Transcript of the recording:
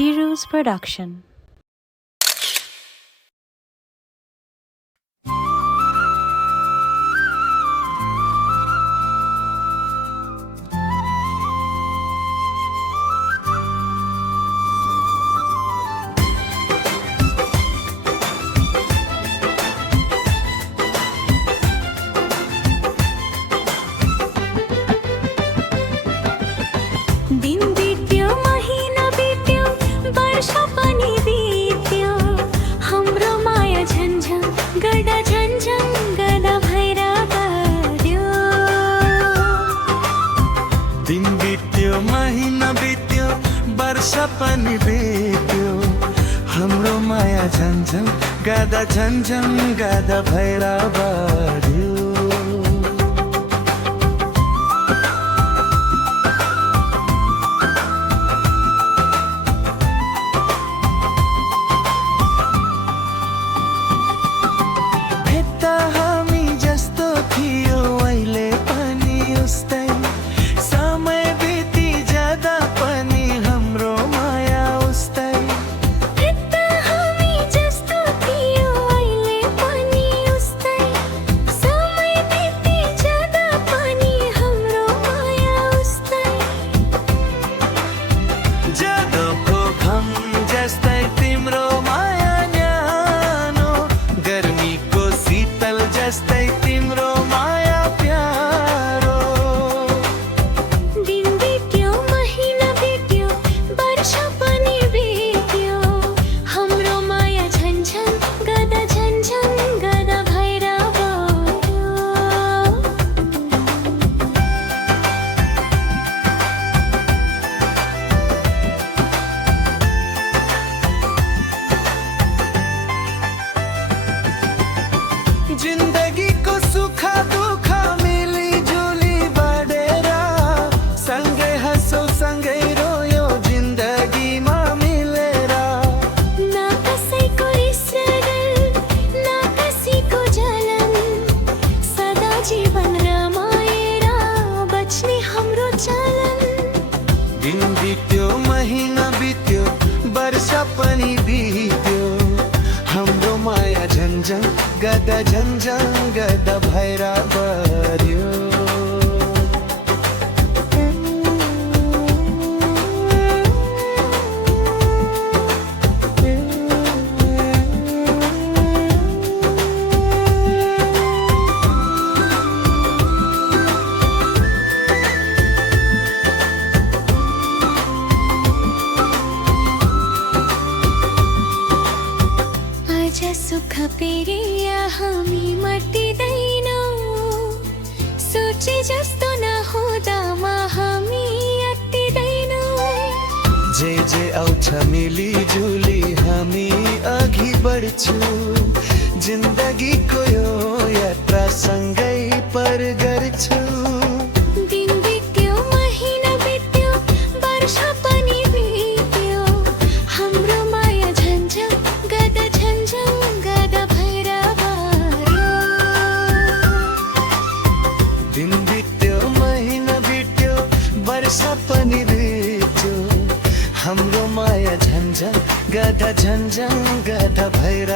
Sirus Production. दिन बित्यो महिना बित्यो वर्षा पनि बित्यो हाम्रो माया झन्झन गर्दा झन्झन गर्दा भएर गयो दिन बित्यो महिना बित्यो वर्षा पनि बित्यो हाम्रो माया झन्झन गर्दा झन्झन गर्दा भएर बढ्यो जिन्दगीको सुख दुःख मिलिजुली बढेर सँगै हँसौ सँगै रोयो जिन्दगीमा मिलेर न कसैको रिसरल न कसैको जलन सदा जीवन रमाएर बच्ने हाम्रो चलन दिन बित्यो महिना बित्यो वर्षा पनि बित्यो हाम्रो माया झन्झन गर्दा झन्झन गर्दा भएर बढ्यो आज सुख पेरिया हामी मटिँदैनौँ सोचे जस्तो नहुँदामा हामी अट्टिँदैनौँ जे आउँछ मिलिजुली हामी अघि बढ्छौँ जिन्दगीको यो यात्रा सँगै पार गर्छौँ दिन बित्यो महिना बित्यो वर्षा पनि बित्यो हाम्रो माया झन्झन गर्दा झन्झन गर्दा भएर गयो दिन बित्यो महिना बित्यो वर्षा पनि बित्यो हाम्रो माया झन्झन गर्दा झन्झन गर्दा भएर